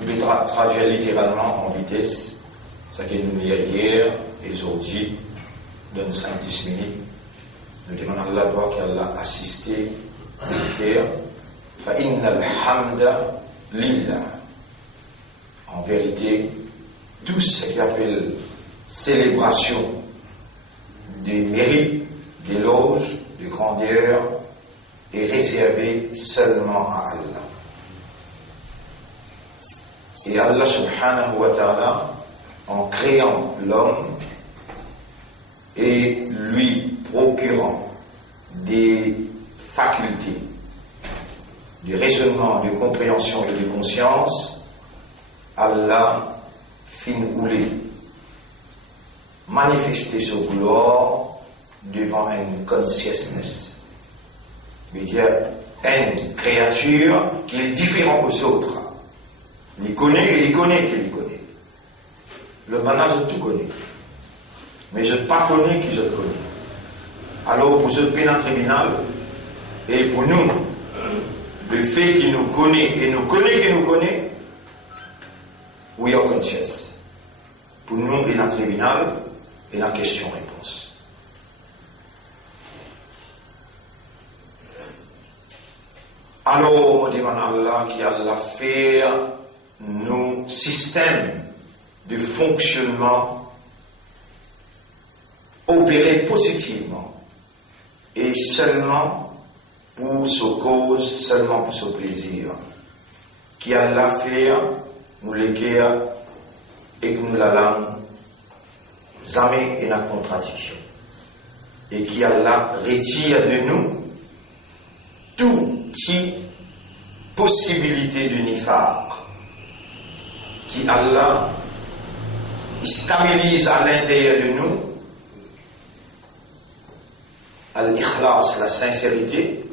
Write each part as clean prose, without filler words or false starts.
Nous vais traduire littéralement en vitesse, ce que nous lions hier et aujourd'hui, dans 5-10 minutes. Nous demandons à Allah qu'Allah assisté au cœur. فَإِنَّ الْحَمْدَ لِلَّهِ. En vérité, tout ce qu'on appelle célébration des mérites, d'éloges, de grandeur est réservé seulement à Allah. Et Allah subhanahu wa ta'ala, en créant l'homme et lui procurant des facultés de raisonnement, de compréhension et de conscience, Allah fit rouler, manifester ce gloire devant une consciousness. C'est-à-dire une créature qui est différente aux autres. Il connaît et il connaît qu'il connaît. Le manage, je tout connais. Mais je ne pas connais qui je connais. Alors, pour ce pénal tribunal, et pour nous, le fait qu'il nous connaît et nous connaît qu'il nous connaît, we are conscious. Pour nous, et notre tribunal, et la question-réponse. Alors, on demande à Allah qui a fait nos systèmes de fonctionnement opérer positivement et seulement pour sa cause, seulement pour son plaisir. Qui Allah fait nous l'équerre et que nous l'allons jamais et la contradiction. Et qui Allah retire de nous toute possibilité de nifar. Qui Allah stabilise à l'intérieur de nous al-ikhlas, la sincérité,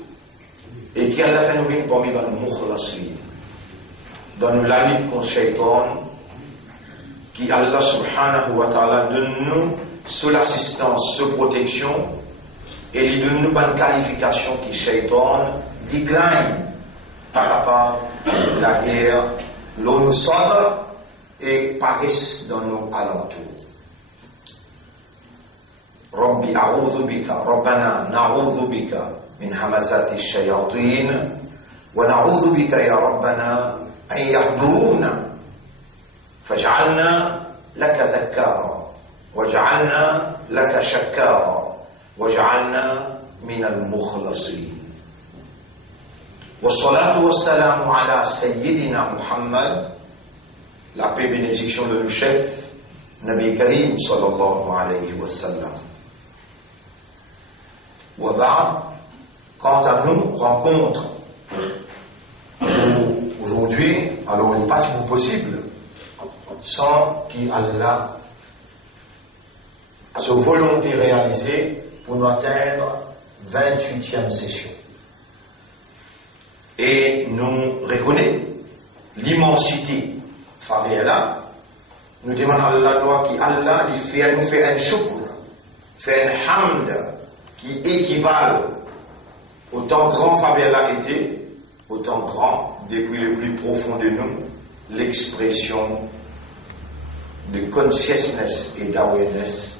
et qui Allah fait nous venir parmi dans le mukhlasin, dans la lutte contre Shaitan, qui Allah subhanahu wa ta'ala donne nous sous l'assistance, sous protection, et il donne nous une qualification qui Shaitan décline par rapport à la guerre, l'eau nous sort et paraissent dans nos alentours. Rabbi a'udhu bika, Rabbana na'udhu bika min hamazati shayatin, wa na'udhu bika ya Rabbana an yahduruna, faj'alna laka dhakkara, waj'alna laka shakkara, waj'alna min al-mukhlasin. Wassalatu wassalamu ala sayyidina Muhammad, la paix et bénédiction de nos chefs, Nabi Karim sallallahu alayhi wa sallam. Quant à nous, rencontre aujourd'hui, alors il n'est pas possible sans qu'Allah se volonté réalisée pour nous atteindre 28e session. Et nous reconnaissons l'immensité Fariela, nous demandons à Allah qui Allah nous fait un shukr, fait un hamd qui équivalent autant grand Fariela était, autant grand depuis le plus profond de nous, l'expression de consciousness et d'awareness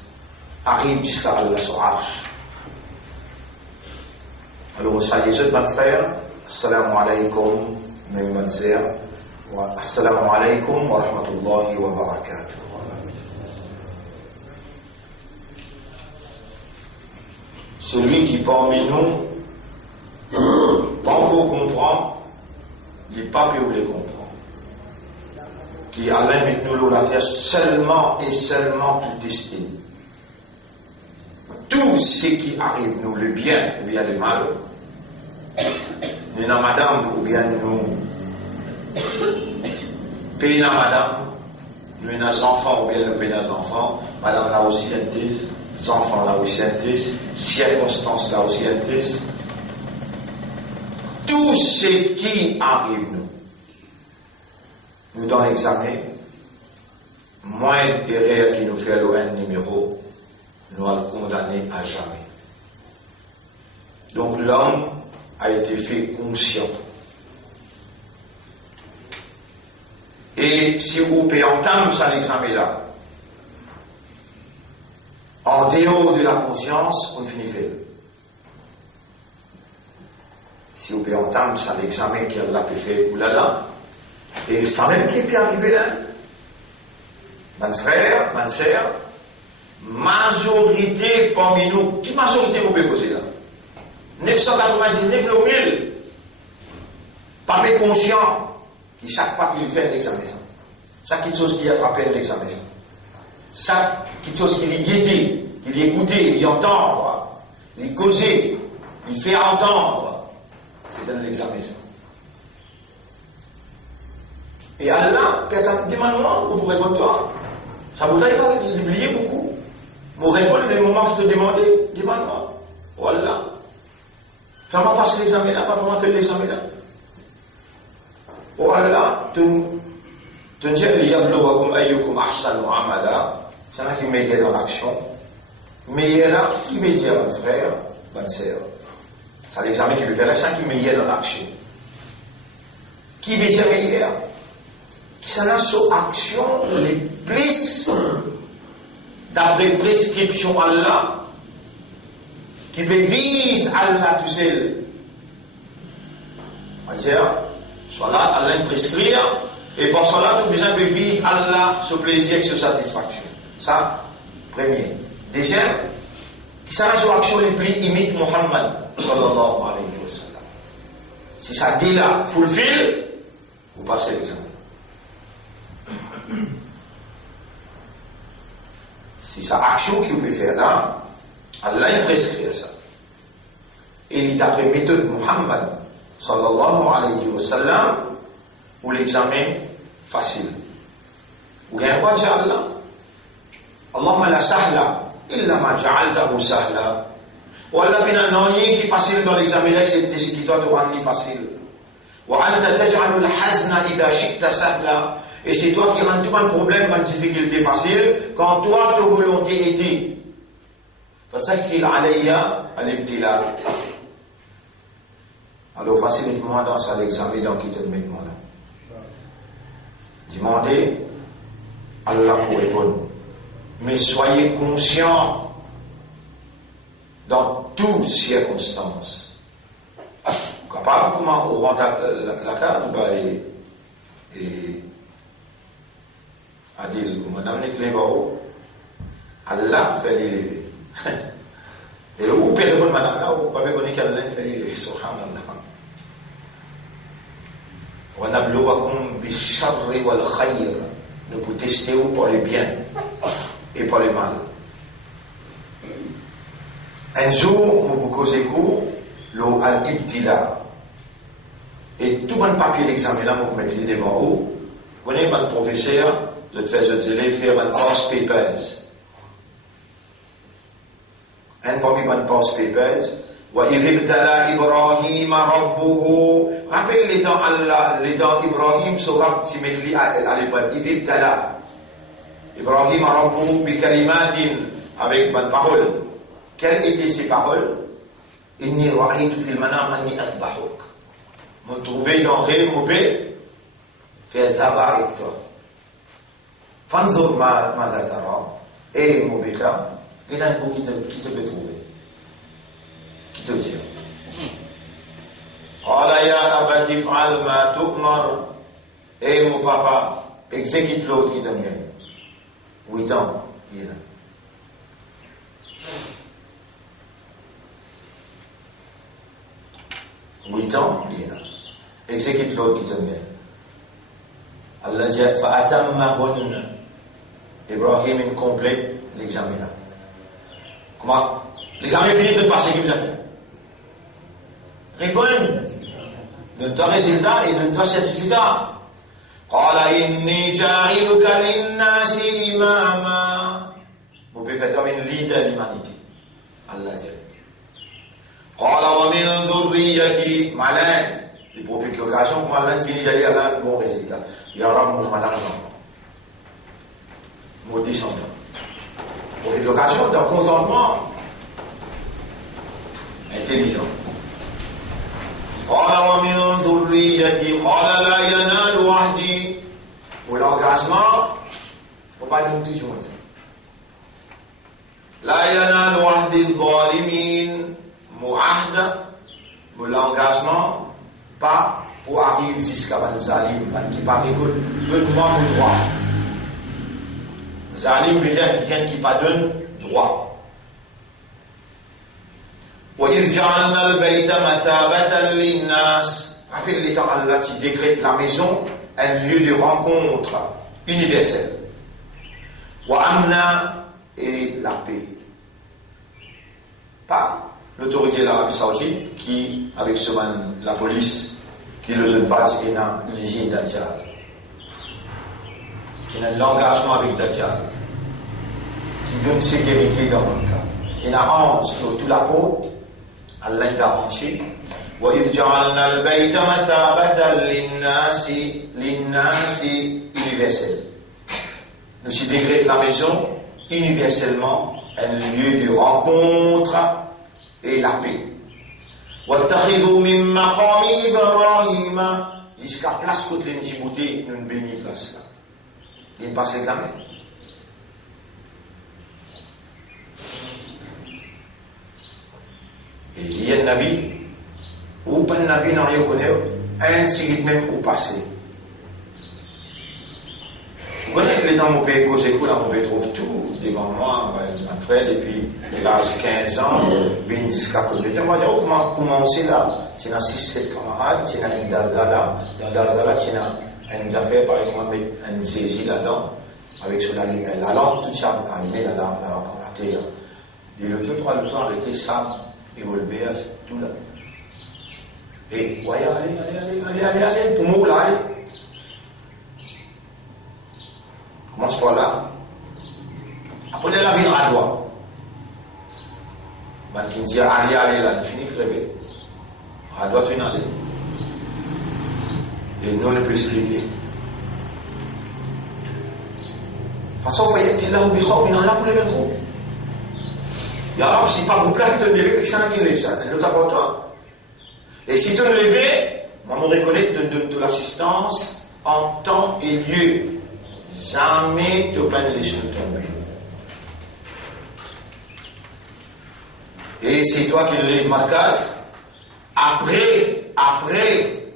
arrive jusqu'à Allah sur Arsh. Alors on salue les autres frères. Assalamu alaikum, mes bonnes sœurs. Assalamu alaikum wa rahmatullahi wa barakatuh. Celui qui parmi nous, tant qu'on comprend, les papes ou les comprend. Qui Allah met nous la terre seulement et seulement pour tester. Tout ce qui arrive nous, le bien ou bien le mal, nous n'avons madame ou bien nous payons madame, nous avons enfants ou bien nous payons nos enfants, madame là aussi un test, les enfants là aussi un test, circonstances là aussi un test. Tout ce qui arrive nous dans l'examen, moins d'erreur qui nous fait le numéro, nous allons condamner à jamais. Donc l'homme a été fait conscient. Et Et si vous entame ça l'examen là, en dehors de la conscience, on finit fait. Si vous entame ça l'examen qu'Allah peut faire, oulala, et ça même qui peut arriver là, mon frère, ma sœur, majorité parmi nous, qui majorité vous pouvez poser là? 999 000, pas fait conscient qui chaque fois qu'il fait l'examen ça. Chaque chose qui attrape l'examen ça. Chaque chose qui lui guette, qui lui écoute, lui entendre, lui causer, lui fait entendre, c'est dans l'examen ça. Et Allah, peut-être demande-moi, vous répondre toi. Ça vous arrive à l'oublier beaucoup. Vous répondez les moments qui te demandent, demande-moi. Voilà. Fais-moi passer l'examen là, pas comment faire l'examen là. Voilà, tu dis, il y a comme ayyukum ahsanu amala, c'est là qui met dans l'action. Mais là, qui met dans mon frère, bonne sœur. C'est l'examen qui veut faire là, c'est qui met dans l'action. Qui met dans meilleur? Qui s'en a sur action les plus d'après prescription Allah, qui peut vise Allah tout seul. C'est-à-dire, soit là, Allah prescrit, et pour cela, tout besoin de vise Allah ce plaisir et ce satisfaction. Ça, premier. Deuxième, qui s'en a sur action les plus imite Muhammad, sallallahu alayhi wa sallam. Si ça dit là, fulfill, vous passez l'examen. Si ça action que vous pouvez faire là, Allah il prescrit ça. Et d'après méthode Muhammad sallallahu alayhi wa sallam, pour l'examen facile. Vous gagnez quoi dire Allah? Allahumma la sahla illa ma ja'altahu sahla. Ou Allah fina non qui est facile dans l'examen là, c'est ce qui doit te rendre facile. Wa anta taj'alu al-hazna idha shi'ta sahla. Et c'est toi qui rends tout un problème, une difficulté facile, quand toi, ta volonté était. Fasakil alayya al-ibtila. Alors, facilite-moi dans ça l'examen dans qui te met moi là. Demandez Allah pour répondre. Mais soyez conscients dans toutes circonstances. Capable comment on rentre la carte et Adil, madame Niklebao, Allah fait l'élever. Et où peut répondre madame là, vous pouvez connaître qu'Allah fait l'élever, subhanallah. Wa nabluwakum bish-sharri wal khayr. Nous vous testons pour le bien et pour le mal. Un jour, nous vous causez coup, l'eau al-ibtila. Et tout mon papier d'examen là, vous mettez devant vous. Vous connaissez mon professeur? Je vais faire un past papers. Un parmi mon past papers. Wa idhibtala Ibrahim rabbuhu. Rappelle les temps Allah, les temps Ibrahim se rappe si metli à l'épreuve. Idhibtala. Ibrahim rabbuhu bi kalimatin. Avec bonne parole. Quelles étaient ces paroles? Inni ra'aytu fil manam anni athbahuk. Me trouver dans rêve, moupé. Faire tabac avec toi. Fanzur ma zatara, et mon béka, il y a un mot qui te peut trouver, qui te dit. Qala ya abati fa'al ma tu'mar, et mon papa, exécute l'autre qui te gagne. 8 ans, il est là. Huit ans, il est là. Exécute l'autre qui te gagne. Allah dit fa'atammahun. Ibrahim il complète l'examen là. Comment? L'examen est fini de passer, qui vous a fait? Réponds. Donne-toi résultat et donne-toi certificat. Qala inni ja'iluka linnasi imama. Vous pouvez faire comme une leader de l'humanité. Allah dit. Qala wa min dhurriyyati malin. Il profite de l'occasion pour Allah finit d'aller à un bon résultat. Ya Rab, mon madame, mon descendant. Profite de l'occasion d'un contentement intelligent. قال ومن ذريتي قال لا ينال وحدي. Ou là l'engagement, il ne faut pas nous toujours dire. La yanalu ahdi zalimin, mu'ahda, l'engagement, pas pour arriver jusqu'à le zalim, qui parle donne-moi mon droit. Zalim veut dire quelqu'un qui pas donne droit. وَإِذْ جَعَلْنَا الْبَيْتَ مَثَابَةً لِلنَّاسِ. Rappelez l'état Allah qui décrète la maison un lieu de rencontre universel. وَأَمْنَا et la paix. Pas l'autorité de l'Arabie Saoudite qui, avec la police, qui le jeune base et dans l'usine d'Adjal. Qui a l'engagement avec Dajjal, qui donne sécurité dans le cas. Il y a 11 sur toute la côte, Allah intervention. وَإِذْ جَعَلْنَا الْبَيْتَ مَثَابَةً لِلنَّاسِ universel. Nous y décrète la maison universellement un lieu de rencontre et la paix. وَاتَّخِذُوا مِن مَّقَامِ إِبْرَاهِيمَ jusqu'à place côté de l'Injibouté, nous bénissons place là. Il passe l'examen. Et il y a un nabi, ou pas un nabi, non, il connaît un signe même au passé. Vous connaissez les temps où on peut causer tout, là, on peut trouver tout devant moi, ma frère, depuis l'âge 15 ans, 10 ans. Moi, j'ai commencé là, c'est dans 6-7 camarades, c'est dans une dargala, dans dargala, c'est dans une affaire, par exemple, une saisie là-dedans, avec sur la lampe, tout ça, allumé la lampe par la terre. Et le 2-3 le temps arrêté, ça, évolué, tout là. Et, voyez, allez, pour moi, là, allez. Commence par là. Après la ville Radoua. Qui dit allez là, il finit crever. Radoua, tu n'as pas. Et nous ne peut expliquer. De toute façon, il faut y être là où il y en a pour les mêmes groupes. Il y a si pas vous plaît, tu te lèves, c'est un qui lève, c'est un autre important. Et si tu te lèves, moi, je reconnais de l'assistance en temps et lieu. Jamais de pas les choses tomber. Et c'est toi qui lèves ma case. Après,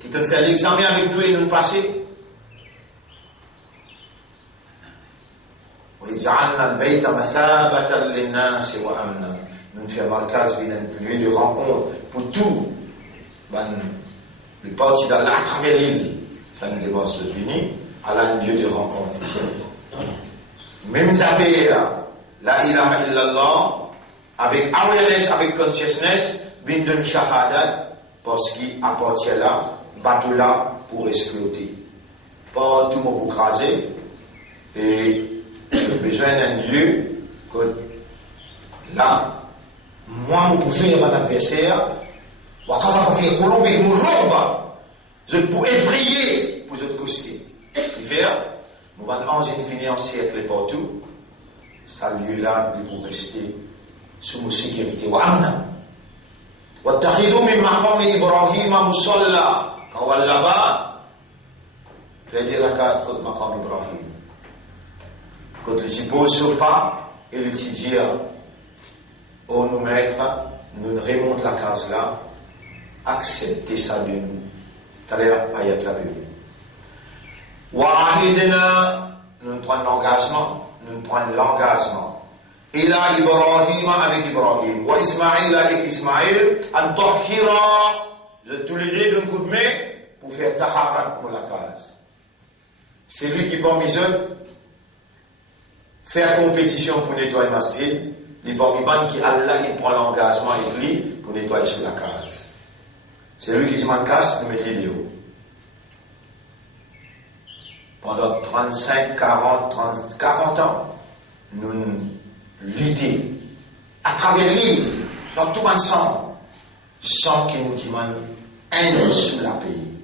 qui te fait l'examen avec nous et nous passer. Nous faisons ma case, un lieu de rencontre pour tout. Le parti d'Allah à travers l'île, ça nous démontre de Unis. Allah un lieu de rencontre. Même ça fait la ilaha illallah avec awareness, avec consciousness, bindun shahadat, parce qu'il appartient là, bateau là pour exploiter. Pas tout le monde pour craser. Et j'ai besoin d'un lieu que là, moi, je peux faire mon adversaire, je peux effrayer pour votre côté. Nous allons finir en siècle partout. Ça lieu-là pour rester sous nos sécurité. وَاتَّخِذُوا مِن مَّقَامِ إِبْرَاهِيمَ مُصَلَّى. Quand on va là-bas, fait des rakats contre maqam Ibrahim. Quand le suppose sur pas et le dire, oh nous maîtres, nous remontons la case là, acceptez ça de nous. Tout à l'heure, ayat la Bible. Wahidna, nous prenons l'engagement. Et là, Ibrahim avec Ibrahim. Wa Ismaïl avec Ismaïl. Al-Tahira. Je tous les deux d'un coup de main pour faire taharat pour la case. C'est lui qui prend mes œufs. Faire compétition pour nettoyer ma masjid. Les parmi qui Allah, il prend l'engagement avec lui pour nettoyer sur la case. C'est lui qui se met casse, nous mettons l'idéo. Pendant 35, 40 ans, nous luttons à travers l'île, dans tout ensemble, sans qu'il nous demande un sous la pays.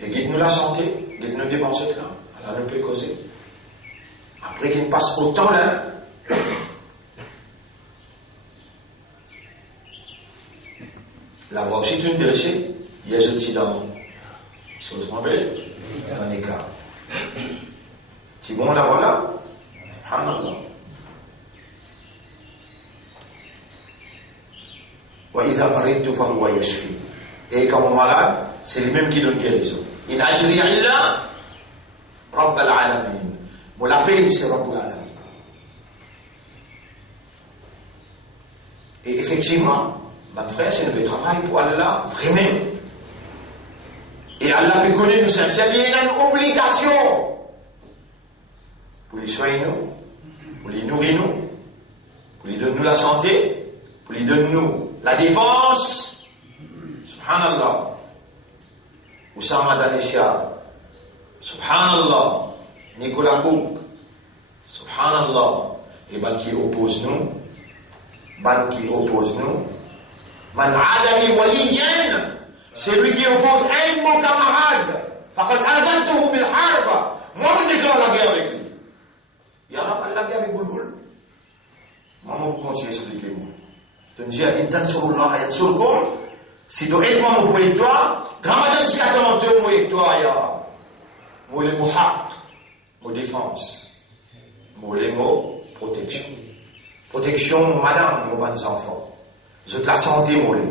Et guide-nous la santé, guide-nous dépenser là, alors ne peut causer. Après qu'il passe autant là, la voix aussi est intéressée, il y a aussi dans chose moins belle, dans les cas. C'est bon, là, voilà. Subhanallah. Et quand on est malade, c'est lui même qui donne guérison. In ajri illa Rabb al-alamin. Mon appel, c'est Rabb al-alamin. Et effectivement, mon frère, c'est le travail pour Allah, vraiment. Et Allah peut connaître nous sincèrement, il y a une obligation pour les soigner, pour les nourrir, pour les donner la santé, pour les donner la défense. Subhanallah. Oussama Danessia. Subhanallah. Nicolas Cook. Subhanallah. Et ban qui oppose nous. Man adami waliyan. C'est lui qui oppose un de mon camarade. Faqad azantuhu bil harba. Moi, je déclare la guerre avec lui. Il y a la guerre avec Boulboul. Moi, je vais continuer à expliquer. Je dis, intansurullah yansurkum. Si tu es moi, pour toi, Ramadan, si tu as toi, il y a les mots haq, mots défense, les mots protection. Protection, madame, nos bonnes enfants. Je te la santé, mollet.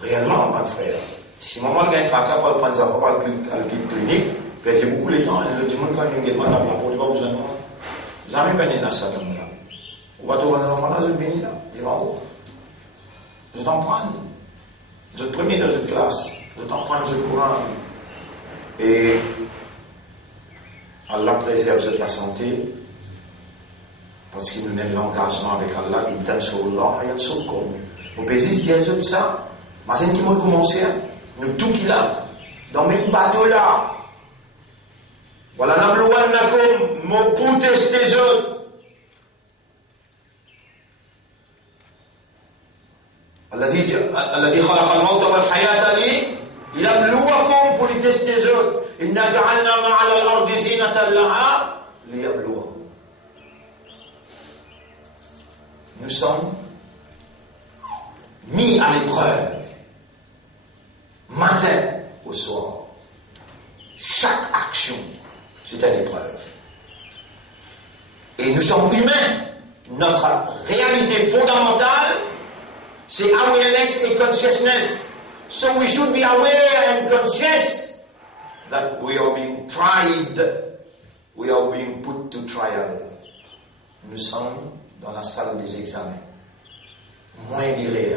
Réellement, mon frère. Si maman gagne tracas pour prendre sa enfants à la clinique, perdez beaucoup de temps, et le dimanche, quand il y a une madame, la police va vous en vous avez peine dans ça, comme là. On va trouver les enfants là, je vais venir là. Ils vont où? Je t'en prends. Je te premier dans cette classe. Je t'en prends, je te courant. Et Allah préserve la santé. Parce qu'il nous donne l'engagement avec Allah. Il t'aime sur Allah, il y a sur le corps. Vous pouvez dire qu'il y a ça. Mais c'est qui m'a commencé. Nous tout qu'il a. Dans mes bateaux là. Voilà, nablouannakum, mon pour tester les autres. الذي خلق الموت والحياة ليبلوكم pour les tester les autres. إنا جعلنا ما على الأرض زينة لها ليبلوكم. Nous sommes mis à l'épreuve matin au soir. Chaque action, c'est une épreuve. Et nous sommes humains. Notre réalité fondamentale, c'est awareness et consciousness. So we should be aware and conscious that we are being tried, we are being put to trial. Nous sommes dans la salle des examens. Moins dirait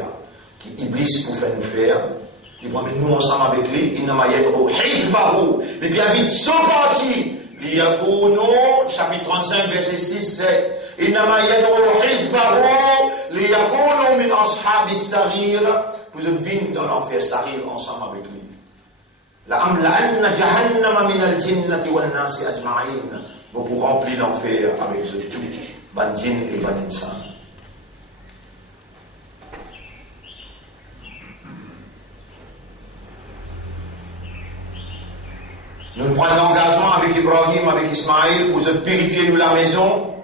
qui Iblis pouvait nous faire. Il va mettre nous ensemble avec lui. Il n'a pas yadro hizbahu. Mais qui habite son parti. Liyakunu, chapitre 35, verset 6-7. Il n'a pas yadro hizbahu. Liyakunu min ashab as-sarir. Vous êtes venus dans l'enfer sarir ensemble avec lui. La'amla'anna jahannama min al-jinnati wal nasi ajma'in. Vous pour remplir l'enfer avec eux tous. Ban djinn et ban insan. Nous prenons l'engagement avec Ibrahim, avec Ismaël, pour se purifier de la maison,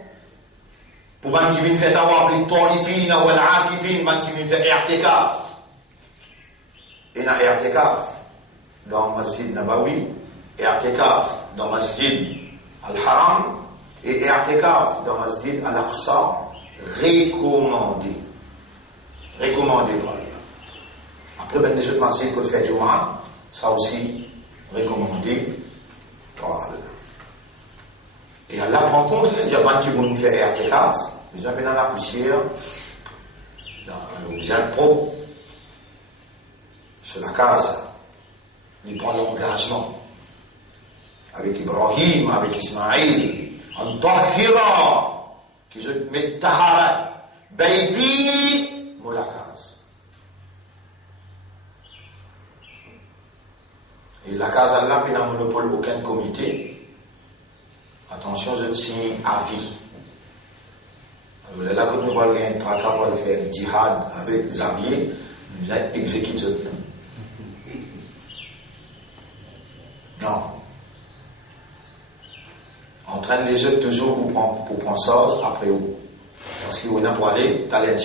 pour ban qui viennent faire avoir les ta'ifin ou les akifin, ban qui viennent faire i'tikaf. Et na i'tikaf dans Masjid Nabawi, i'tikaf dans Masjid Al-Haram, et i'tikaf dans Masjid Al-Aqsa, recommandé. Recommandé par Allah. Après, ben, les autres masjids qu'on fait Juma, ça aussi, recommandé par Allah. Et Allah prend compte, les diamants qui vont nous faire i'tikaf, ils ont fait dans la poussière, dans l'objet propre, sur la case. Ils prennent l'engagement avec Ibrahim, avec Ismaël, en tahira, qui je mets taharat, bayti, molakaz. Et la case Allah, puis n'a monopole aucun comité. Attention, je signe avis. Alors là, quand nous voyons un tracas pour le faire djihad avec Xavier, nous allons exécuter. Non. Entraîne les autres toujours pour prendre ça après vous. Parce qu'il y a pour aller, t'as l'air de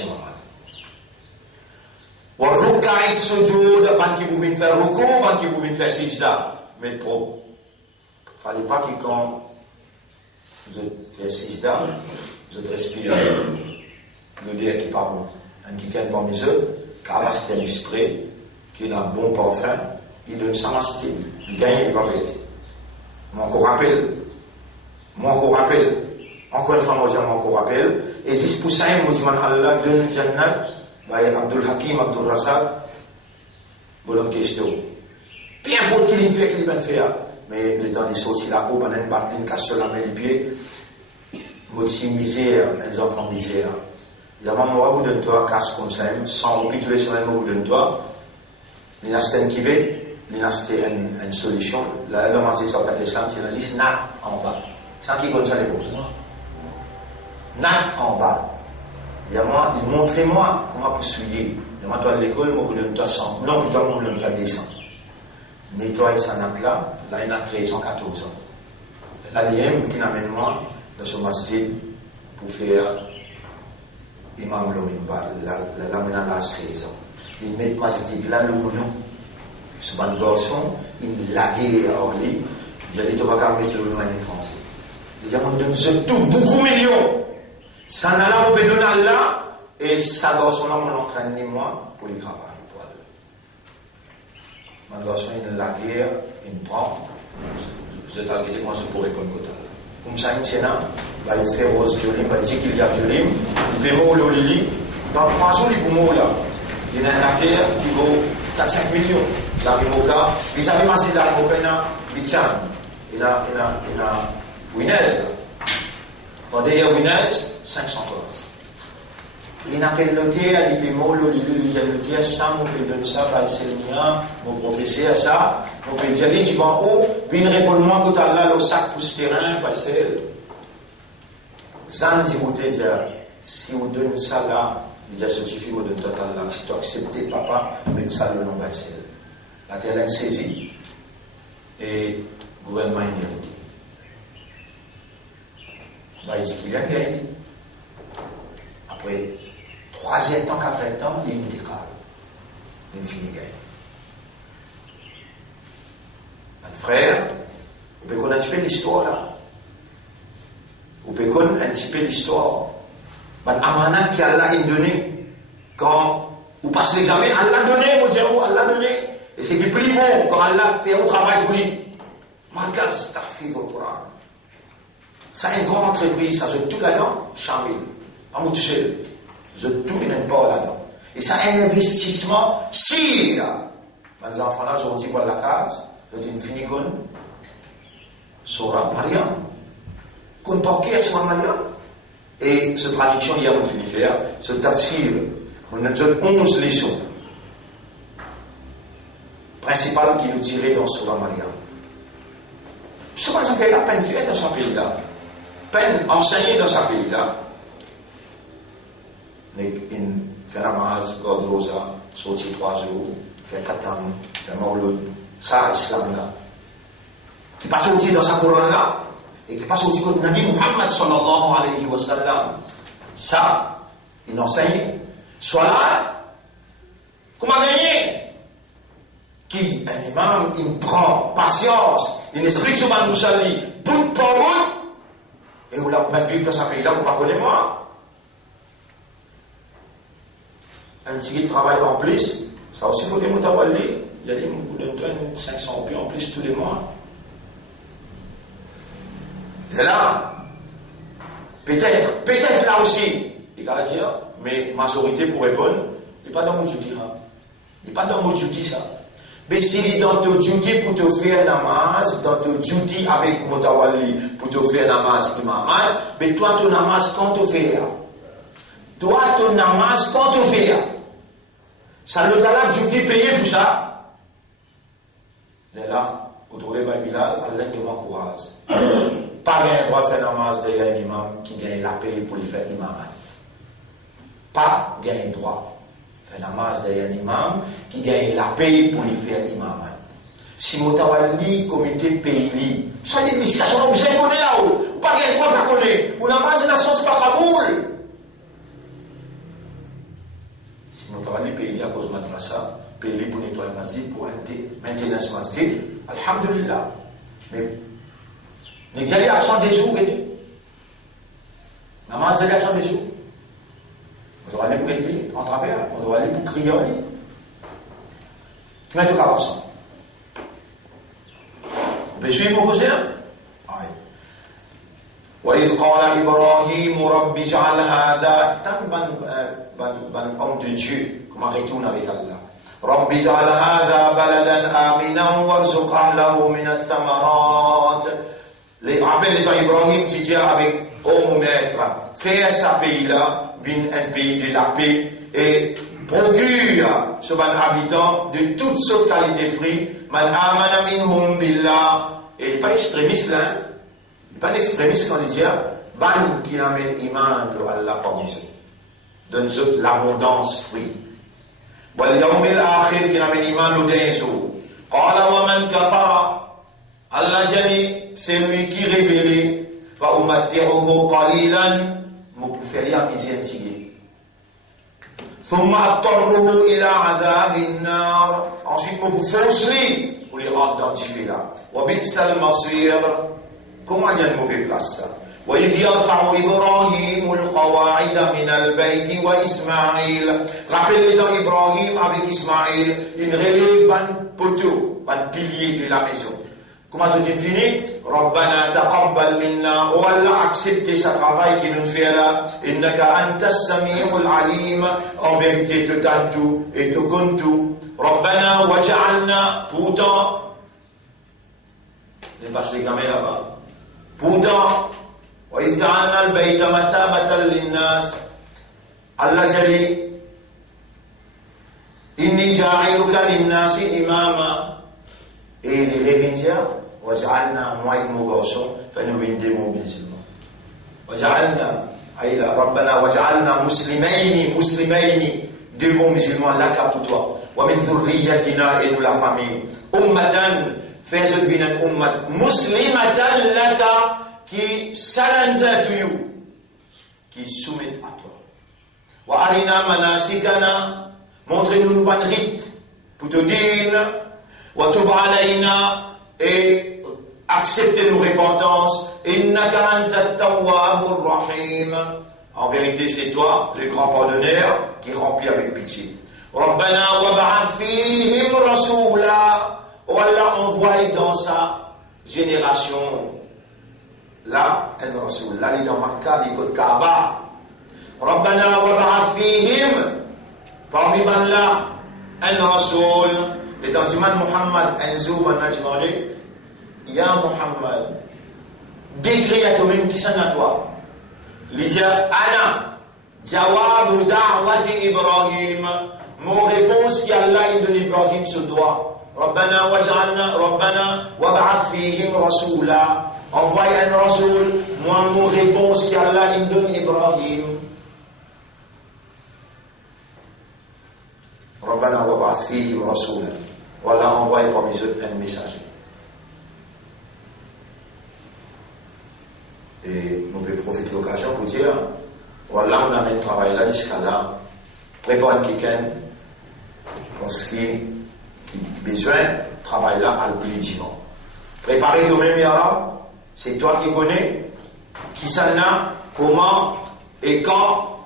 Warruka'i sujud, ban qui vous faire ruku, ban qui vous faire sijda. Mais pro. Fallait pas qu'il quand vous êtes 6 dames, vous êtes respiré l'odeur qui parle, un qui gagne parmi eux, qui ramasse un spray, qui a un bon parfum, il donne ça à style, il gagne, il va payer. Moi encore rappelle, encore une fois, moi encore rappelle, et si pour ça, moi dis, Allah donne le Jannat, Abdul Hakim, Abdul Razak, bonne question. Peu importe qui il fait, qu'il va faire, mais les temps, ils sortent là-haut, on a une batte, une casse sur la main, les pieds, moitié misère, un enfant misère. Il y a un moment où donne-toi, casse comme ça, 100 roupies tous les semaines, où donne-toi, il y a qui va, il y a une solution, là, l'homme a dit, ça va être ça, il a dit, nat en bas. C'est qui comme ça les autres. Nat en bas. Il y a moi, montrez-moi comment vous souiller. Il y a moi, toi à l'école, moi, vous donne-toi 100. Non, plutôt, moi, vous donne-toi 200. Nettoyer sa natte là, là, il y a 13 ans, 14 ans. Là, il y a un qui m'amène moi dans ce masjid pour faire imam l'omimba, là, il a 16 ans. Il met le masjid là, le mounou. Ce bon garçon, il laguait à Orly, il a dit, tu vas pas mettre le nom à l'étranger. Il a dit, tout, beaucoup millions. Ça n'a là, on peut donner Allah, et ça garçon là, on l'entraîne ni moi pour les travailler. Mon garçon, il laguait, il prend. Vous êtes inquiété, moi, je pourrais pas le côté. Comme ça, il tient là, il fait rose violim, il dit qu'il y a violim, il fait mot au lili. Dans 3 jours, il peut mot là. Il y a un affaire qui vaut 4-5 millions. La Rimoka, ils avaient massé la Rimoka, il a Winez. Pendant il y a Winez, 500 dollars. Il appelle le thé, il dit mot, il dit le thé, ça, on peut donner ça, c'est le mien, mon professeur, ça. On peut dire, tu vas en haut, puis il répond moi que tu as là le sac pour ce terrain, c'est Zan dit, si vous donnez ça là, il dit, ça suffit, vous donnez total là, si tu acceptes, papa, mettez ça le nom, c'est la terre est saisie, et le gouvernement est hérité. Il dit qu'il a gagné. Après 3e temps, 4e temps, il est intégral. Il finit gagné. Mon frère, vous pouvez connaître un petit peu l'histoire là. Vous pouvez connaître un petit peu l'histoire. Mon amanat qui Allah a donné. Quand vous passez l'examen, Allah a donné, vous direz, Allah a donné. Et c'est le plus bon quand Allah fait un travail pour lui. Regarde, c'est ta fille, votre Coran. Ça, une grande entreprise, ça, je tout là-dedans, Chamil. Pas moi tout seul. Je tout n'aime pas là-dedans. Et ça, un investissement, si, là. Les enfants là, ils ont dit quoi la case, ils ont dit, fini con, Sora Mariam. Qu'on portait à Sora Mariam. Et cette traduction, hier, on finit faire, ce tafsir, on a 11 leçons principales qui nous tiraient dans Sora Mariam. Souvent, ça fait la peine faire dans ce pays-là. Peine enseigner dans ce pays-là. Mais il fait namaz, God Rosa, sortir 3 jours, faire Katam, faire Maulud. Ça, l'islam là. Qui passe aussi dans sa couronne là, et qui passe aussi contre Nabi Muhammad sallallahu alayhi wa sallam. Ça, il enseigne. Soit là, comment gagner? Qui, un imam, il prend patience, il explique ce que nous avons dit, bout par bout, et vous l'avez vu dans ce pays-là, vous ne connaissez moi. Un petit travail en plus, ça aussi, il faut des moutawali. Il y a des moutawali, 500 roupies en plus tous les mois. Et là, peut-être là aussi, il va dire, mais majorité pour répondre, il n'est pas dans mon duty. Il n'est pas dans mon duty, ça. Mais s'il est dans ton duty pour te faire namaz, dans ton duty avec Motawali pour te faire namaz imam, mais toi ton namaz quand tu fais. Toi ton namaz quand tu fais. Ça le gars duty payé pour ça. Mais là, vous trouvez Bilal, Allah te m'encourage. Pas un droit de faire namaz derrière un imam qui gagne la paye pour lui faire imam. Pas gagne droit. Un namaz derrière un imam qui gagne la paye pour lui faire imam. Si Motawali, comité pays, ça dit, mais si ça sont obligés de connaître là-haut, ou pas gagner droit de connaître, ou namaz de la science pas Kaboul. Si Motawali pays à cause de madrasa, pays pour nettoyer le masjid, pour maintenir ce masjid, alhamdulillah. Mais, n'exagérez à 100 des jours, Maman, vous allez à des jours. On doit aller pour écrire en travers, on doit aller pour crier en ligne. Tu mets tout à voir ça. Vous pouvez suivre mon cousin? Oui. وإذ قال إبراهيم رب اجعل هذا ban homme de Dieu, comment retourne avec Allah. رب اجعل هذا بلدا آمنا وارزق أهله من الثمرات. Rappelle les temps Ibrahim, tu dis avec mon maître, fais ce pays-là, un pays de la paix, et procure ce ban habitant de toutes sortes de qualités fruits, man amana minhum billah. Et il n'est pas extrémiste là, il n'est pas extrémiste quand il dit, ban qui amène iman de Allah parmi eux. Donne-eux l'abondance fruit. Wal yawmil akhir qui amène iman le dernier jour. Qala wa man kafara. Allah dit, c'est lui qui révèle, va umattiruhu qalilan, mon pour faire la misère tigée. Thumma attarruhu ila adhabin nar. Ensuite, mon pour forcer pour les rendre dans le là. Wa bi'sal masir. Comment il y a une mauvaise place ça? وإذ يرفع إبراهيم القواعد من البيت وإسماعيل. Rappelle dans Ibrahim avec Ismaïl, il relève un poteau, un pilier de la maison. Comment c'est fini? Rabbana taqabbal minna. Oh Allah, acceptez ce travail qui nous fait là. Innaka anta sami'ul alim. En vérité, tu t'as tout et tu comptes tout. Rabbana waj'alna. Pourtant, ne pas se réclamer là-bas. Pourtant, wa ij'alna al-bayta mathabatan lin-nas. Allah jali. Inni ja'iluka lin-nasi imama. Et les révéniens, وجعلنا موعد مقاصر فنوين musulmans. وجعلنا أي ربنا وجعلنا مسلمين deux bons musulmans là pour toi. ومن ذريتنا et nous la famille. أمة فازت بنا الأمة مسلمة لك qui surrender to you, qui soumet à toi. وأرنا مناسكنا, montrez-nous nos bonnes rites pour te dire. وتب علينا et acceptez nos repentances. Innaka anta at-tawwabur rahim. En vérité, c'est toi, le grand pardonneur, qui remplit avec pitié. Rabbana wab'ath fihim rasula. Oh Allah, envoie dans sa génération là un rasoul. Là, il est dans Makkah, il est au Kaaba. Rabbana wab'ath fihim, parmi man là, un rasoul. Les tarjuman Muhammad Anzou Manajmani, Ya Muhammad, décris à toi-même qui s'en a toi. L'idja Ana, Jawab Da'wati Ibrahim, mon réponse qui Allah il donne Ibrahim se doit. Rabbana waj'alna, Rabbana wab'ath fihim rasula. Envoie un rasoul, moi mon réponse qui Allah il donne Ibrahim. Rabbana wab'ath fihim rasula. Voilà, envoie parmi eux un messager. Et nous pouvons profiter de l'occasion pour dire, voilà, on amène le travail là jusqu'à là. Prépare quelqu'un, parce qu'il a besoin de travail là à le plus divin. Préparez toi-même, Yara, c'est toi qui connais, qui s'en a, comment et quand.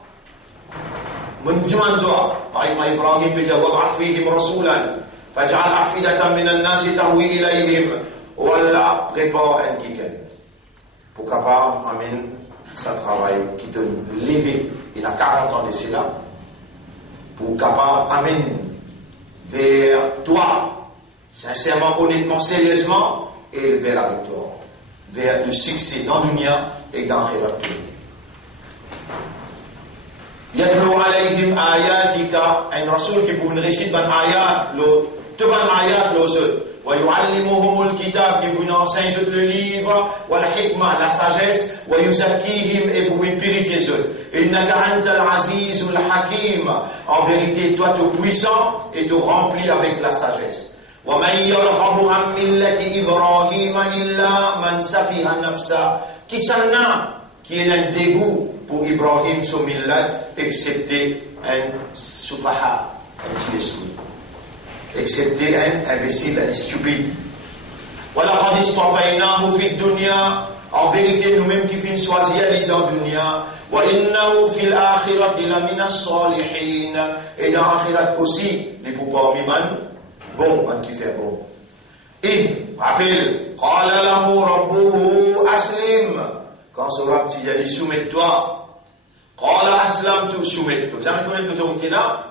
Mon demande toi, par exemple, Ibrahim peut dire, wab'ath fihim rasulan. فاجعل أفئدة من الناس تهوي إليهم. Voilà, prépare un quelqu'un pour capable amener ce travail qui te lève. Il a 40 ans de cela pour capable amener vers toi sincèrement, honnêtement, sérieusement et vers la victoire, vers le succès dans dunya et dans l'akhirat. Yatlu alayhim ayatika, un rasoul qui pour une récite d'un ayat, tout un ayat l'autre. Wa yu'allimuhumul kitab, qui vous enseigne le livre, wa la hikmah, la sagesse, wa yuzakkihim, et pour une purifier eux. Innaka antal azizul hakim, en vérité toi tu puissant et tu rempli avec la sagesse. Wa man yarhabu an millati Ibrahim illa man safiha nafsa, qui s'en a, qui est un dégoût pour Ibrahim sur millat, excepté un soufaha, un petit esprit. Excepté un imbécile, un stupide. Voilà, en vérité, nous-mêmes qui finissons choisir dans le dunya, وَإِنَّهُ فِي الْآخِرَةِ لَمِنَ الصَّالِحِينَ. Et dans l'akhirat aussi, les pouvoirs humains, bon, man qui fait bon. Et, rappelle, قَالَ لَهُ رَبُّهُ أَسْلِمْ. Quand ce rab dit, il a dit, soumets-toi. قَالَ أَسْلَمْتُ, soumets-toi. Vous avez reconnaître l'autorité là?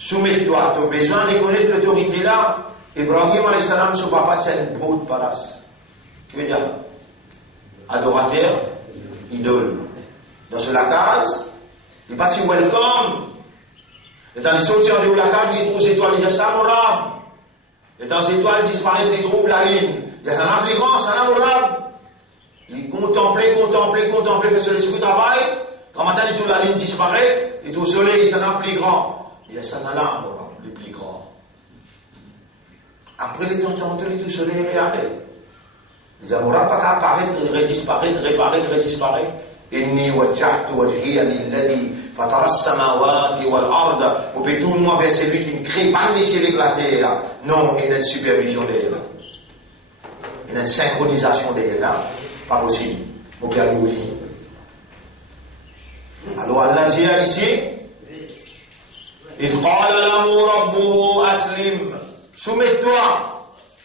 Soumets-toi. Tu as besoin de reconnaître l'autorité là. Ibrahim alayhi salam, son papa, c'est une brute palace. Qui veut dire? Adorateur, idole. Dans ce lacage, il partit welcome. Et dans les solutions de lacage, il trouve les étoiles, il y a ça, mon rab. Et dans les étoiles, il disparaît, il trouve la ligne. Il y a un arbre plus grand, c'est un arbre rab. Il contemplait, que ce l'esprit travaille. Quand matin, il trouve la ligne disparaît, et tout au soleil, c'est un arbre plus grand. Il y a ça dans l'arbre, le plus grand. Après les temps, tout le soleil est regardé. Il dit, pas qu'à apparaître, redisparaître, réapparaître, redisparaître. Inni wajjahtu wajhiya lilladhi fatara as-samawati wal arda. Vous pouvez tout le monde vers celui qui ne crée pas les cieux et la terre. Non, il y a une supervision derrière là. Il y a une synchronisation derrière là. Pas possible. Vous pouvez aller au lit. Alors Allah dit ici, إذ قال له ربه أسلم. Soumets-toi.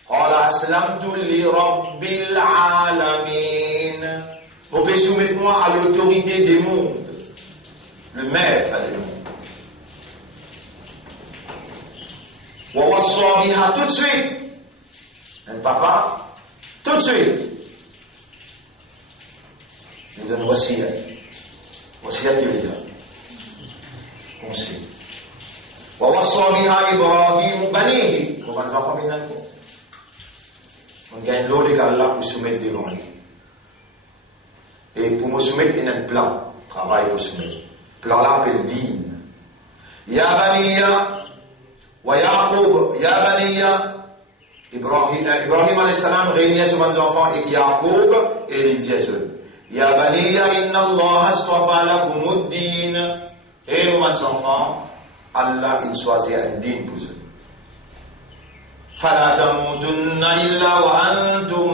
قال أسلمت لرب العالمين. Vous pouvez soumettre moi à l'autorité des mondes, le maître des mondes. ووصى بها tout de suite. Un papa, tout de suite. Il donne wasiyat. Wasiyat qui veut dire conseil. ووصى بها إبراهيم بنيه. Comment les enfants viennent d'être? On gagne l'eau de Allah pour soumettre devant lui. Et pour me soumettre, il y a un plan. Travail pour soumettre. Plan là appelle din. Ya baniya wa Yaqub. Ya baniya. Ibrahim alayhi salam réunit ses enfants et Yaqub et les disait Ya baniya inna Allah astafa lakumud din. Et vos enfants, Allah il choisit un din pour eux. فَلَا تَمُوتُنَّ إِلَّا وَأَنْتُمْ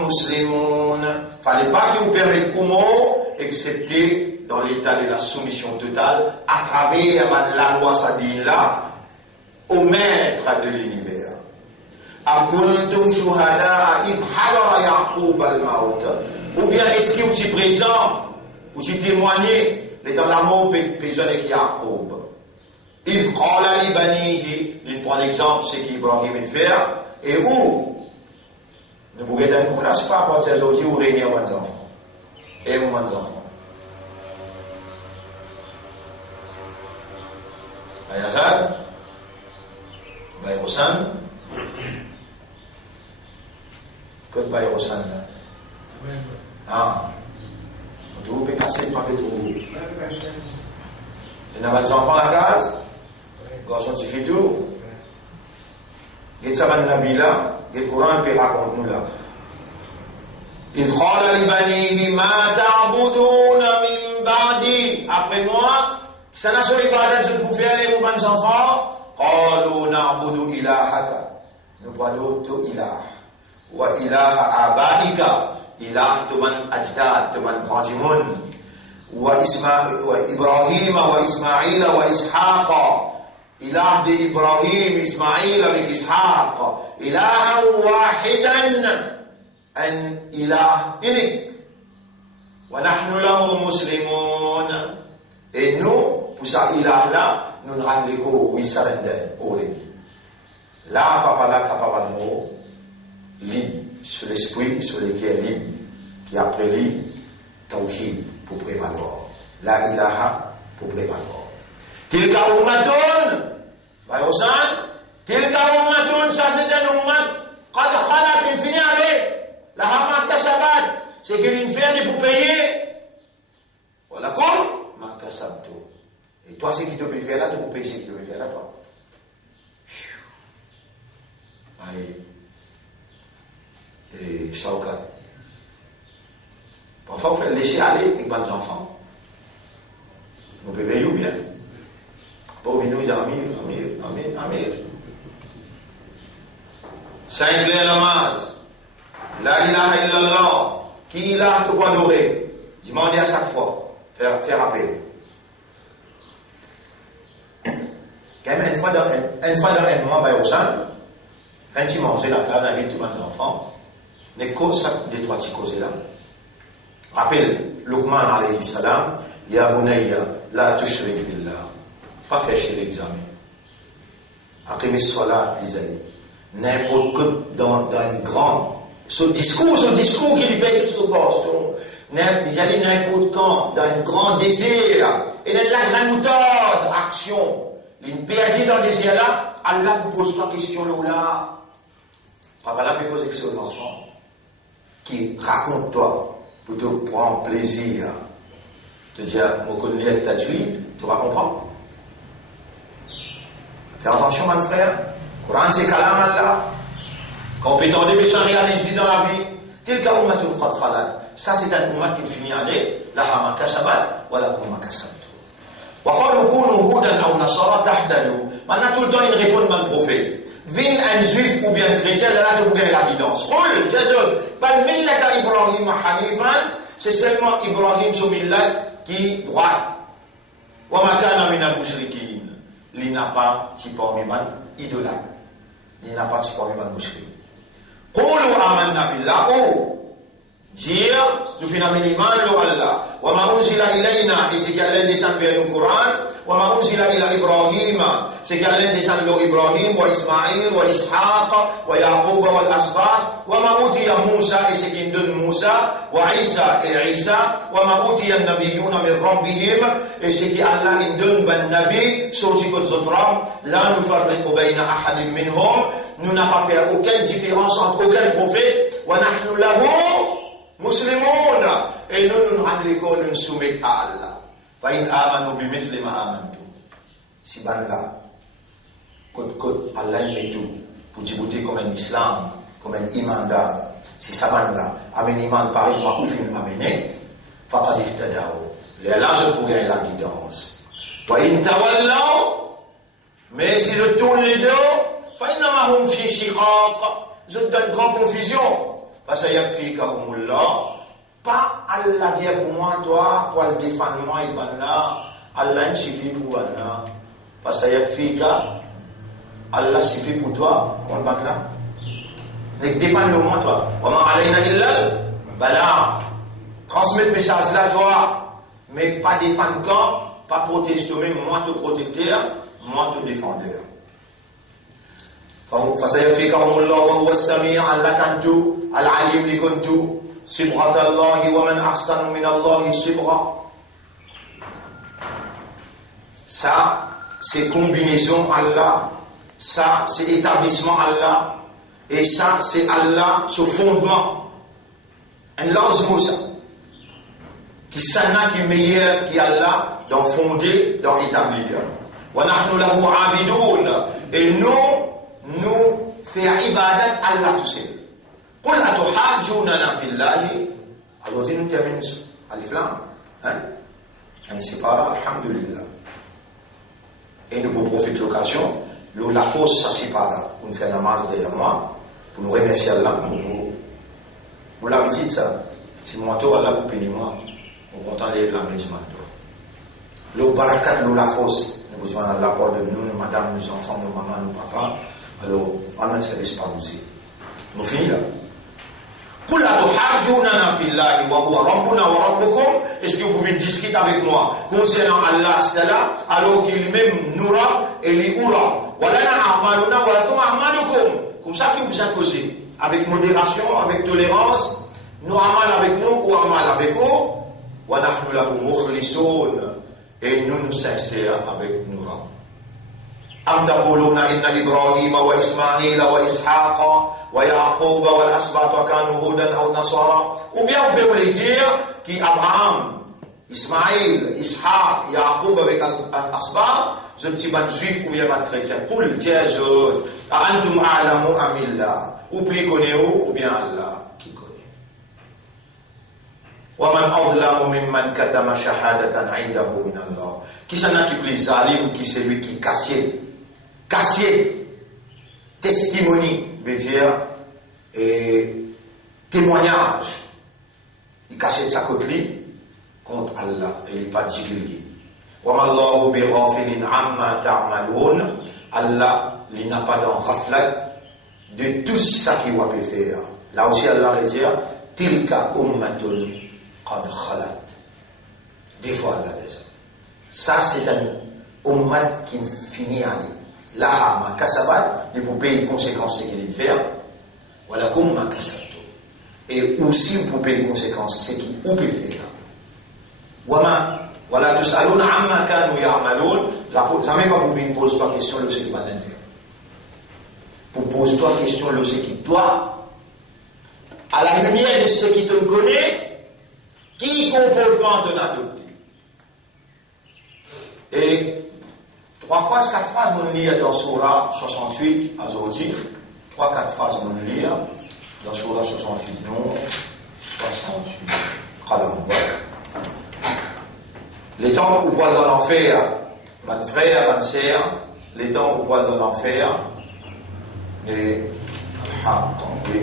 مُسْلِمُونَ. Fallait pas qu'il vous permette comment, excepté dans l'état de la soumission totale, à travers la loi Sadine-là, au maître de l'univers. أَمْ كُنْتُمْ شُهَدَاءَ إِذْ حَضَرَ يَعْقُوبَ الْمَوْتَ. Ou bien est-ce que vous êtes présent, vous êtes témoigné dans la mort paysan avec Yaqub. Il qala li banihi, il prend l'exemple, c'est qu'Ibrahim il fait, et où ne pouvez d'un coup, n'est-ce pas, quand c'est aujourd'hui, où réunir vos enfants, et vos enfants. Ayazad, Bayrosan, que Bayrosan là. Ah, vous pouvez casser par les trous. Il y a des enfants à la case. Garçon, tu fais tout. Il y a des Nabi là. Il y a le Coran qui raconte nous là. Il qala li banihi ma ta'buduna min ba'di. Après moi, ça n'a pas ibadat je vous faire les vos enfants. Qalu na'budu ilahaka. Nous parlons de ilah. Wa ilaha abaika. Ilah tuman ajdad, tuman rajimun. وإبراهيم وإسماعيل وإسحاق إله إبراهيم إسماعيل وإسحاق إلها واحدا أن إله إليك ونحن له مسلمون. Et nous, pour ça, ilah là, nous ne rendons qu'au oui surrender, au rémi. Là, papa là, capable de mot, libre, sur l'esprit, sur les cœurs libres, qui après libre, tawhid. Pour prévaloir. La ilaha pour prévaloir. Tilka ummatun, Bayosan, tilka ummatun, ça c'est un ummat, qad khalat, il finit avec, la hamat kasabat, c'est qu'il fait pour payer. Voilà comme, ma kasabto. Et toi, c'est qui te peut faire là, tu peux payer ce qui te peut faire là, toi. Allez. Et Shaukat. Parfois, on fait laisser aller les bons enfants. Nous pouvons veiller ou bien. Pour nous dire Amir. Saint-Clair Namaz. La ilaha illallah. Qui ilah te doit adorer. Demandez à chaque fois. faire appel. Quand même, une fois dans un mois, au sein, quand tu manges la classe, avec tout le monde d'enfants, les causes, des trois petits causes là. Rappelle, Luqman alayhi salam, Ya bunayya, la tushrik billah. Pas faire chez l'examen. Aqimis salat, les amis. N'importe que dans une grande. Ce discours qu'il fait, n'importe quand, dans un grand désir, et dans la grande méthode, action. Une péage dans le désir là, Allah vous pose pas question là. Papa là, peut poser question l'enfant qui raconte toi pour te prendre plaisir. Te dire, mon connais ta tuile, tu vas comprendre. Fais attention, mon frère. Coran, c'est kalam Allah. Compétent des besoins réalisés dans la vie. Tilka ummatun qad khalat. Ça, c'est un ummat qui finit avec laha ma kasabat wa lakum ma kasabtum. Wa qalu kunu hudan aw nasara tahtadu. Maintenant, tout le temps, il répond même prophète. Vin un juif ou bien chrétien, là, tu vous gagnez la guidance. Qul, Jésus, bal millata Ibrahim hanifan, c'est seulement Ibrahim sur millat qui droit. Wa ma kana min al-mushrikin. Il n'a pas si parmi man idolâtre. Il n'a pas si parmi man mushrik. Qulu amanna billah. Dire, nous faisons un iman à Allah. Wa ma unzila ilayna, et c'est qu'Allah descend vers le Coran. Wa ma unzila ila Ibrahim, c'est qu'Allah descend vers Ibrahim, wa Ismaïl, wa Ishaq, wa Yaqub, wa al-Asbat. Wa ma utiya Musa, et c'est qu'il donne Musa, wa Isa et Isa. Wa ma utiya nabiyuna min rabbihim, et c'est qu'Allah il donne ben nabi, sorti de Zotram. La nufarriqu bayna ahadin minhum. Nous n'avons pas fait aucune différence entre aucun prophète. Wa nahnu lahu Muslimoun, et nous nous soumettons à Allah. Fa'in amanu bimithli ma amantu. Si ban là, côte Allah met tout, pour débouter comme un islam, comme un imandal. Si ça ban là, amen iman pareil, ma oufin amené, faqad ihtadaw. Les larges pour gagner la guidance. Fa'in tawallaw, mais si je tourne les dos, fa'inama hum fi shiqaq, je donne grande confusion. Parce qu'il y a fille pas Allah dit pour moi, toi, pour le défendre moi, et ben là, Allah suffit pour Allah. Parce qu'il y a fille Allah suffit pour toi, qu'on le là. Ne dépend de moi, toi. Comment alayna illal bala. Transmettre le message là, toi. Mais pas défendre quand, pas protéger toi-même, moi te protecteur, moi te défendeur. فسيكفيكهم الله وهو السميع الكنت العليم لكنت صبغة الله ومن أحسن من الله صبغة. Ça c'est combinaison Allah, ça c'est établissement Allah, et ça c'est Allah ce fondement. Un l'osmose qui s'en qui meilleur qui Allah dans fonder, dans établir. Wa nahnu lahu abidun, et nous faire ibadat Allah tout seul. Qul atuhajjunana fillahi. Alors nous terminons al-flam, on sépare, alhamdulillah. Et nous pouvons profiter de l'occasion, la force ça sépare, on fait la namaz derrière moi, pour nous remercier Allah, pour l'habitude ça. Si moi toi Allah vous bénit moi, on content les flammes du matin. Le barakat, la force, nous besoin de l'apport de nous, madame, nos enfants, nos mamans, nos papas. Alors, on ne se laisse pas pousser. Nous finissons là. Qul atuhajjunana fillahi wa huwa rabbuna wa rabbukum. Est-ce que vous pouvez discuter avec moi concernant Allah, alors qu'il même nous et les oura. Wa lana a'maluna wa lakum a'malukum. Comme ça que vous accusez. Avec modération, avec tolérance. Nous amal avec nous ou amal avec vous. Wa nahnu lahu mukhlisun. Et nous sincères avec nous. أم تقولون إن إبراهيم وإسماعيل وإسحاق ويعقوب والأسباط كانوا هودا أو نصارى. Ou bien vous pouvez dire qu'Abraham, Ismaïl, Ishaq, Yaqub avec Asbat, je ne suis pas juif ou bien pas chrétien. Qul Jésus, أأنتم أعلم أم الله. Ou plus connaissez-vous ou bien Allah qui connaît. ومن أظلم ممن كتم شهادة عنده من الله. Qui s'en a qui plus zalim, qui c'est lui qui cassier, testimony, veut dire, et témoignage. Il cachait de sa côté, contre Allah, et il n'est pas divulgué. Wallahu bi ghafilin amma ta'malun. Allah, il n'a pas dans raflat de tout ça qu'il va faire. Là aussi, Allah va dire tilka ummatun qad khalat. Des fois, Allah dit ça. Ça, c'est un ummat qui finit à dire. Là, ma kasabat, il faut payer les conséquences qu'il vient de faire. Voilà comme ma kasabto. Et aussi, vous pouvez payer les conséquences, c'est qu'il peut faire. Voilà, tous allons amma kanu ya'malun. Jamais pas vous me poser toi question, le c'est qui va faire. Pour poser toi question, le c'est qui toi, à la lumière de ce qui te connaît, qui comportement te adopté. Et 3 phrases, 4 phrases, on lit dans Surah 68, à Zodi. 3-4 phrases, on lit dans Surah 68, non, 68. Les temps où voit dans l'enfer, mon frère, ma sœur, les temps où voit dans l'enfer, et oui.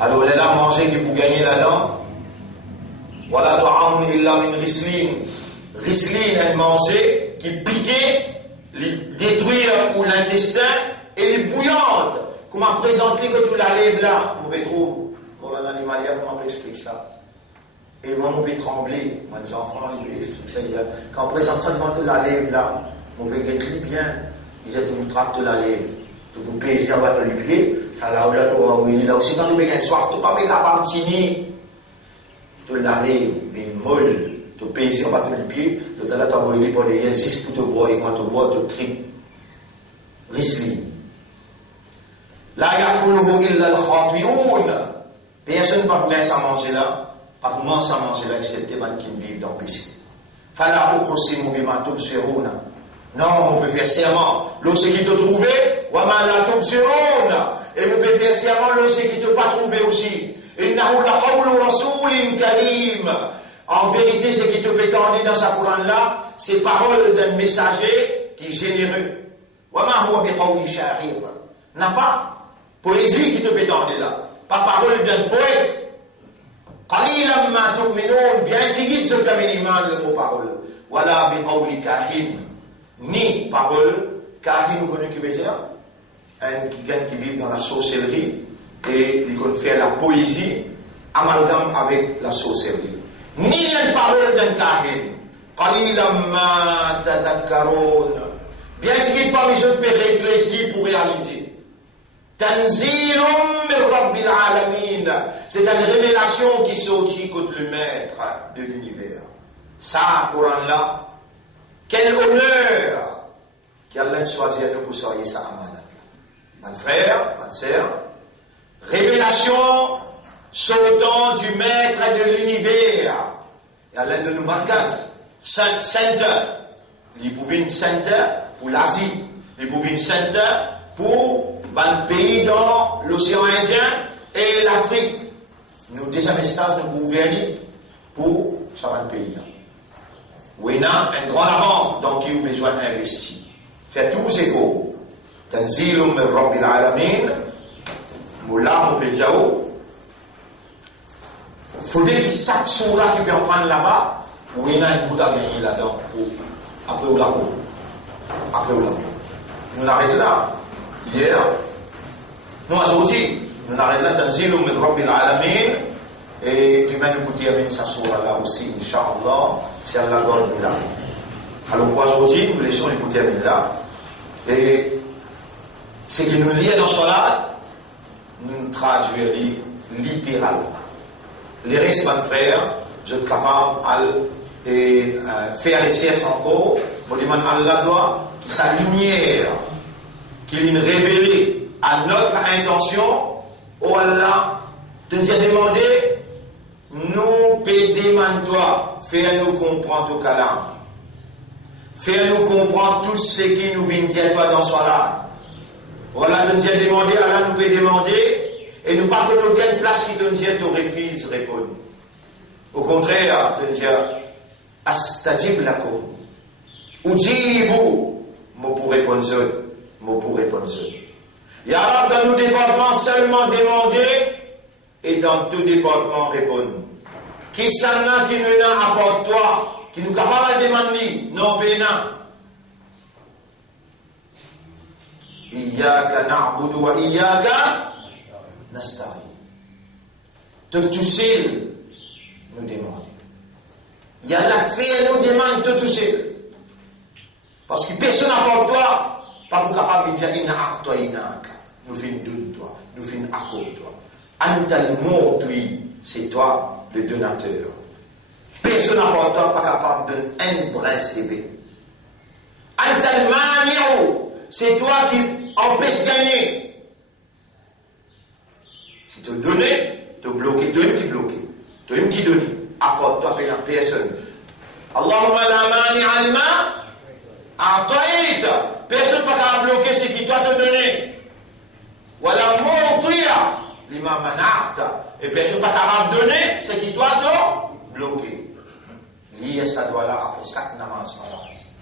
Alors, il y a manger qu'il faut gagner là-dedans. Voilà, ta'amun illa min rislin. Rislin est manger qui piquait, détruire ou l'intestin et les bouillantes. Comment présenter que tu la lèves là, on peut trouver, dans l'animalia, comment on explique ça? Et moi, on peut trembler. Moi, les enfants, ils expliquent ça. Quand on présente ça devant la lèvre là, on peut guetter bien. Ils disent, tu nous trappes de la lèvre. Tu nous payes, on va te lui pied. Ça là, il est là aussi. Quand tu as soif, tu ne peux pas mettre la pantini. Tu la lèvre, les molles. Tu payes, on va te lui pied. Tu as là, tu as brûlé pour les exercices pour te boire. Et moi, te bois, te tripe. Risli. La yakuluhu illa al-khati'un. Personne ne va pouvoir s'en manger là. Pas comment s'en manger là, excepté les gens qui vivent dans le péché. Fala uqsimu bima tubsiruna. Non, on peut faire serment. Lorsque qui te trouvé, wa ma la tubsiruna. Et vous pouvez faire serment lorsque qui te pas trouvé aussi. Innahu la qawlu rasulin karim. En vérité, ce qui te peut tendre dans sa Coran là, c'est parole d'un messager qui est généreux. Wa ma huwa bi qawli sha'ir. N'a pas poésie qui te peut tendre là. Pas parole d'un poète. قليلا ما تؤمنون bien tigit ce que minimal le mot parole voilà bi qawli kahin ni parole kahin vous connaissez qui veut dire un qui vit dans la sorcellerie et il connaît faire la poésie amalgame avec la sorcellerie ni une parole d'un kahin qalilan ma tadhakkarun bien tigit parmi ceux qui réfléchir pour réaliser Tanzilum min Rabbil Alamin. C'est une révélation qui sortit contre le maître de l'univers. Ça, Coran-là, quel honneur qu'Allah choisit à nous pour soigner ça amanat. Mon frère, ma sœur, révélation sortant du maître de l'univers. Et Allah de nous marquage. Center. Les pouvines center pour l'Asie. Les pouvines center pour un pays dans l'océan Indien et l'Afrique. Nous déjà message nous gouverner pour ça va le pays. Où il y a un grand avant donc il a besoin d'investir. Faire tous vos efforts. Tanzilum min Rabbil Alamin. Moula mon péjao. Il faudrait que chaque sourate qui peut en prendre là-bas, où il y a un bout à gagner là-dedans. Après ou là-bas. Après ou là-bas. Nous arrêtons là. Hier, nous aujourd'hui, nous arrêtons là, Tanzilum min Rabbil Alamin, et demain nous terminons sa sourate là aussi, Inch'Allah, si Allah donne nous là. Alors aujourd'hui, nous laissons les terminer là, et ce qui nous lie dans la sourate, nous traduisons littéralement. Les restes, mon frère, je suis capable de faire les siestes encore, pour demander à Allah doit, que sa lumière, qu'il ait révélé à notre intention, oh Allah, te nous a demandé, nous pédément toi, fais-nous comprendre au calam. Fais-nous comprendre tout ce qui nous vient dire toi dans ce là. Voilà, te nous a demandé, Allah nous peut demander, et nous pas que aucune place qui te nous dit, tu refuses répondre. Au contraire, te nous dit, astajib lakum. Ujibu, mot pour répondre. Mot pour répondre. Il y a dans nos départements seulement demander et dans tout département répondre. Qui s'en qui nous apporte toi, qui nous capable de demander, non bénin. Iyyaka na'budu wa iyyaka nasta'in. Tout seul nous demande. Il y a la fée nous demande tout seul. Parce que personne n'apporte toi, pas pour capable de dire inna a'toinaka. Nous faisons de toi, nous faisons à cause de toi. Antal mortui, c'est toi le donateur. Personne n'apporte toi, pas capable de un brin CV. Antal mani'u, c'est toi qui empêche gagner. Si tu donnes, tu bloques, tu es bloqué. Tu es qui donne. Apporte-toi à personne. Allahumma la mani'a lima a'taïta. Personne pas capable de bloquer ce qui doit te donner. Wala mu'tiya lima mana'ta. Et personne pas capable de donner ce qui doit te bloquer. Lié ça doit là après chaque namaz faraz.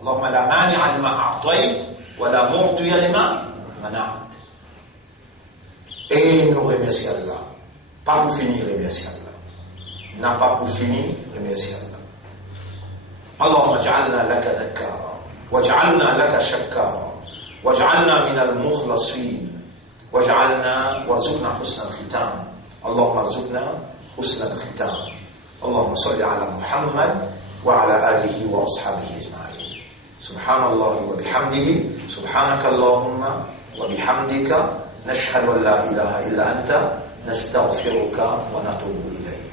Allahumma la mani'a lima a'taïta. Wala mu'tiya lima mana'ta. Et nous remercions Allah. Pas pour finir, remercier Allah. N'a pas pour finir, remercier Allah. اللهم اجعلنا لك ذكارا واجعلنا لك شكارا واجعلنا من المخلصين واجعلنا وارزقنا حسن الختام. اللهم ارزقنا حسن الختام. اللهم صل على محمد وعلى آله وأصحابه أجمعين. سبحان الله وبحمده سبحانك اللهم وبحمدك نشهد أن لا إله إلا أنت نستغفرك ونتوب إليك.